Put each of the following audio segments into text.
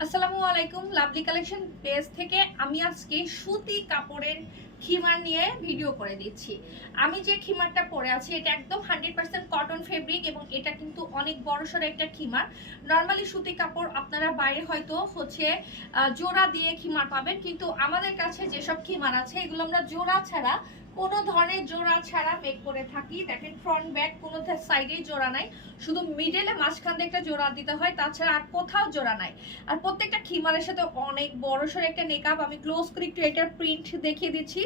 আসসালামু আলাইকুম lovely collection page থেকে আমি আজকে সুতি কাপড়ের খিমার নিয়ে ভিডিও করে দিচ্ছি। আমি যে খিমারটা পরে আছি, এটা একদম হান্ড্রেড পার্সেন্ট কটন ফেব্রিক এবং এটা কিন্তু অনেক বড় সড়ো একটা খিমার। নর্মালি সুতি কাপড় আপনারা বাইরে হয়তো হচ্ছে জোড়া দিয়ে খিমার পাবেন, কিন্তু আমাদের কাছে যেসব খিমার আছে, এগুলো আমরা জোড়া ছাড়া, কোনো ধরনের জোড়া ছাড়া মেক করে থাকি। দেখেন ফ্রন্ট ব্যাক কোনো সাইডেই জোড়া নাই। শুধু মিডলে মাঝখান দিয়ে একটা জোড়া দিতে হয়, তাছাড়া আর কোথাও জোড়া নাই। আর প্রত্যেকটা খিমারের সাথে অনেক বড় সড়ো একটা নেকআপ আমি ক্লোজ করে একটু এটার প্রিন্ট দেখিয়ে দিচ্ছি।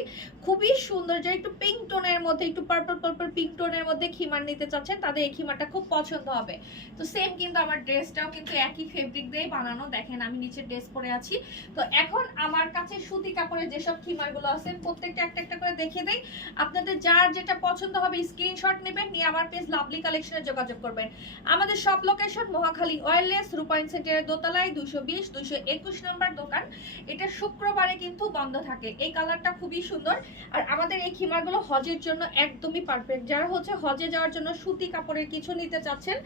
খুবই সুন্দর যে একটু পিঙ্ক টোনের মধ্যে, একটু পার্পল পার্পল পিঙ্ক টোনের মধ্যে খিমার নিতে চাচ্ছেন, তাদের এই খিমারটা খুব পছন্দ হবে। তো সেম কিন্তু আমার ড্রেসটাও কিন্তু একই ফেব্রিক দিয়ে বানানো। দেখেন, আমি নিচে ড্রেস পরে আছি। তো এখন আমার কাছে সুতি কাপড়ের যেসব খিমারগুলো আছে প্রত্যেকটা একটা একটা করে দেখিয়ে দেই। আপনাদের যার যেটা পছন্দ হবে স্ক্রিনশট নেবেন, নিয়ে আমার পেজ লাভলি কালেকশনে যোগাযোগ করবেন। আমাদের সব লোকেশন মহাখালী ওয়েলনেস রূপায়ণ সেন্টারের দোতলায় দুশো বিশ দুশো একুশ নম্বর দোকান। এটা শুক্রবারে কিন্তু বন্ধ থাকে। এই কালারটা খুবই সুন্দর। আর আমাদের এই খিমারগুলো হজের জন্য একদমই পারফেক্ট যারা হচ্ছে হজে যাওয়ার জন্য সুতি কাপড়ের কিছু নিতে চাচ্ছেন,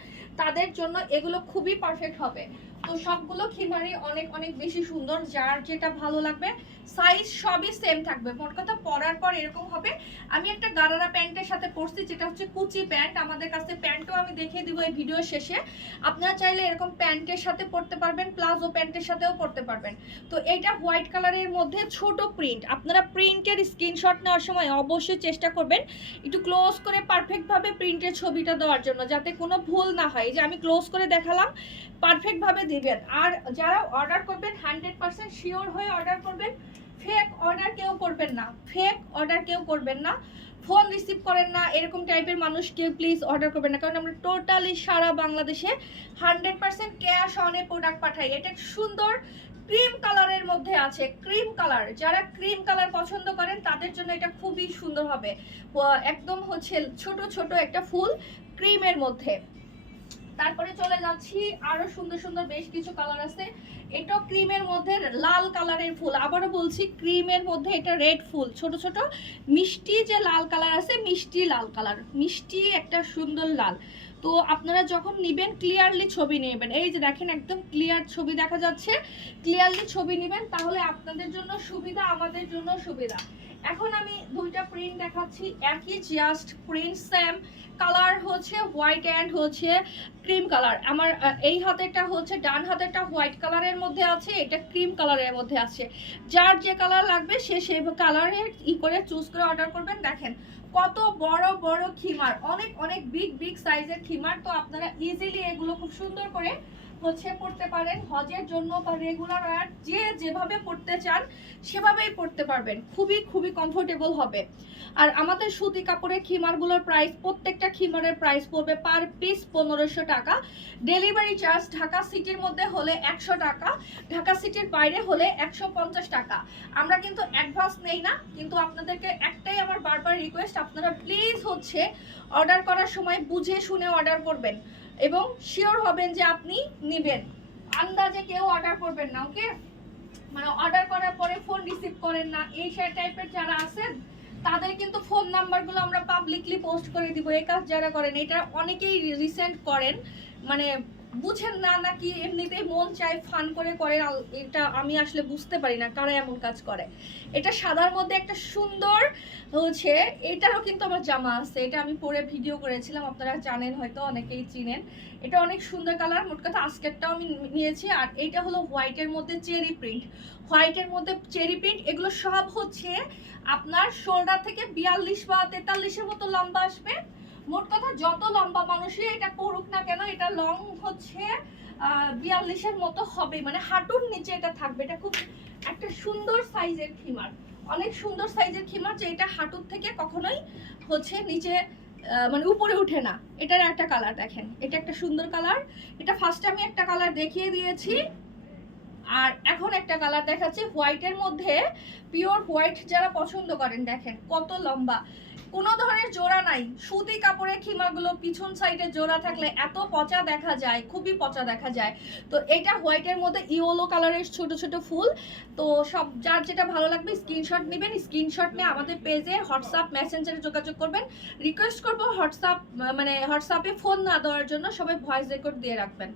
তাদের জন্য এগুলো খুবই পারফেক্ট হবে। তো সবগুলো খিমারই অনেক অনেক বেশি সুন্দর, যার যেটা ভালো লাগবে সাইজ সবই সেম থাকবে। মোট কথা পরার পর এরকম হবে। আমি একটা গারারা প্যান্টের সাথে পরছি, যেটা হচ্ছে কুচি প্যান্ট। আমাদের কাছে প্যান্টও আমি দেখিয়ে দিব এই ভিডিও শেষে। আপনারা চাইলে এরকম প্যান্টের সাথে পরতে পারবেন, প্লাজো প্যান্টের সাথেও পরতে পারবেন। তো এটা হোয়াইট কালারের মধ্যে ছোট প্রিন্ট আপনারা প্রিন্টের স্ক্রিনশট নেওয়ার সময় অবশ্যই চেষ্টা করবেন একটু ক্লোজ করে পারফেক্টভাবে প্রিন্টের ছবিটা দেওয়ার জন্য, যাতে কোনো ভুল না হয়। যে আমি ক্লোজ করে দেখালাম পারফেক্টভাবে দিবেন। আর যারা অর্ডার করবেন হান্ড্রেড পার্সেন্ট শিওর হয়ে অর্ডার করবেন। ফেক অর্ডার কেউ করবেন না। ফেক অর্ডার কেউ করবেন না। ফোন রিসিভ করেন না, এরকম টাইপের মানুষ কেউ প্লিজ অর্ডার করবেন না। কারণ আমরা টোটালি সারা বাংলাদেশে hundred percent cash on product পাঠাই। এটা সুন্দর ক্রিম কালারের মধ্যে আছে। ক্রিম কালার যারা ক্রিম কালার পছন্দ করেন, তাদের জন্য এটা খুবই সুন্দর হবে। একদম হচ্ছে ছোট ছোট একটা ফুল ক্রিমের মধ্যে। তারপরে চলে যাচ্ছি, আরও সুন্দর সুন্দর বেশ কিছু কালার আছে। এটা ক্রিমের মধ্যে লাল কালারের ফুল। আবারও বলছি, ক্রিমের মধ্যে এটা রেড ফুল। ছোট ছোট, মিষ্টি যে লাল কালার আছে, মিষ্টি লাল কালার মিষ্টি একটা সুন্দর লাল। তো আপনারা যখন নিবেন ক্লিয়ারলি ছবি নেবেন। এই যে দেখেন, একদম ক্লিয়ার ছবি দেখা যাচ্ছে। ক্লিয়ারলি ছবি নেবেন, তাহলে আপনাদের জন্য সুবিধা, আমাদের জন্য সুবিধা। এখন আমি দুইটা প্রিন্ট দেখাচ্ছি। একই জাস্ট প্রিন্ট সেম কালার হচ্ছে হোয়াইট অ্যান্ড হচ্ছে ক্রিম কালার আমার এই হাতেরটা হচ্ছে, ডান হাতেরটা হোয়াইট কালারের মধ্যে আছে, এটা ক্রিম কালারের মধ্যে আছে। যার যে কালার লাগবে, সে সেই কালারের ই করে চুজ করে অর্ডার করবেন। দেখেন, কত বড় বড় খিমার, অনেক অনেক বিগ বিগ সাইজের খিমার। তো আপনারা ইজিলি এগুলো খুব সুন্দর করে হচ্ছে পড়তে পারেন, হজের জন্য বা রেগুলার ওয়ার যে যেভাবে পড়তে চান সেভাবেই পড়তে পারবেন। খুবই খুবই কমফোর্টেবল হবে। আর আমাদের সুতি কাপড়ের খিমারগুলোর প্রাইস প্রত্যেকটা খিমারের প্রাইস পড়বে পার পিস পনেরোশো টাকা। ডেলিভারি চার্জ ঢাকা সিটির মধ্যে হলে একশো টাকা, ঢাকা সিটির বাইরে হলে একশো পঞ্চাশ টাকা। আমরা কিন্তু অ্যাডভান্স নেই না, কিন্তু আপনাদেরকে একটাই আমার বারবার রিকোয়েস্ট আপনারা প্লিজ হচ্ছে অর্ডার করার সময় বুঝে শুনে অর্ডার করবেন। এবং শিওর হবেন যে আপনি নেবেন। আন্দাজে কেউ অর্ডার করবেন না ওকে মানে অর্ডার করার পরে ফোন রিসিভ করেন না। এই সে টাইপের যারা আছেন, তাদের কিন্তু ফোন নাম্বারগুলো আমরা পাবলিকলি পোস্ট করে দিব। এই কাজ যারা করেন, এটা অনেকেই রিসেন্ট করেন। মানে বুঝেন না, নাকি এমনিতেই মন চায় ফান করে করে এটা আমি আসলে বুঝতে পারি না কারা এমন কাজ করে। এটা সাদার মধ্যে একটা সুন্দর হচ্ছে, এটারও কিন্তু আমার জামা আছে, এটা আমি পরে ভিডিও করেছিলাম, আপনারা জানেন, হয়তো অনেকেই চিনেন। এটা অনেক সুন্দর কালার, মোট কথা আজকেরটাও আমি নিয়েছি, আর এইটা হলো হোয়াইটের মধ্যে চেরি প্রিন্ট হোয়াইটের মধ্যে চেরি প্রিন্ট এগুলো সব হচ্ছে আপনার শোল্ডার থেকে বিয়াল্লিশ বা তেতাল্লিশের মতো লম্বা আসবে। মোট কথা যত লম্বা মানুষই এটা পড়ুক না কেন, এটা লং হচ্ছে বিয়াল্লিশের মতো হবে মানে হাঁটুর নিচে এটা থাকবে। এটা খুব একটা সুন্দর সাইজের খিমার। অনেক সুন্দর সাইজের খিমার যে এটা হাঁটুর থেকে কখনোই হচ্ছে নিচে মানে উপরে উঠে না। এটার একটা কালার দেখেন। এটা একটা সুন্দর কালার এটা ফার্স্ট আমি একটা কালার দেখিয়ে দিয়েছি। আর এখন একটা কালার দেখাচ্ছি। হোয়াইটের মধ্যে পিওর হোয়াইট যারা পছন্দ করেন, দেখেন কত লম্বা। কোনো ধরনের জোড়া নাই। সুতি কাপড়ের খিমাগুলো, পিছন সাইডে জোড়া থাকলে এত পচা দেখা যায়, খুবই পচা দেখা যায়। তো এটা হোয়াইটের মধ্যে ইয়েলো কালারের ছোট ছোট ফুল। তো সব, যার যেটা ভালো লাগবে স্ক্রিনশট নেবেন। স্ক্রিনশট নিয়ে আমাদের পেজে হোয়াটসঅ্যাপ মেসেঞ্জারে যোগাযোগ করবেন। রিকোয়েস্ট করব হোয়াটসঅ্যাপ মানে হোয়াটসঅ্যাপে ফোন না দেওয়ার জন্য সবাই ভয়েস রেকর্ড দিয়ে রাখবেন।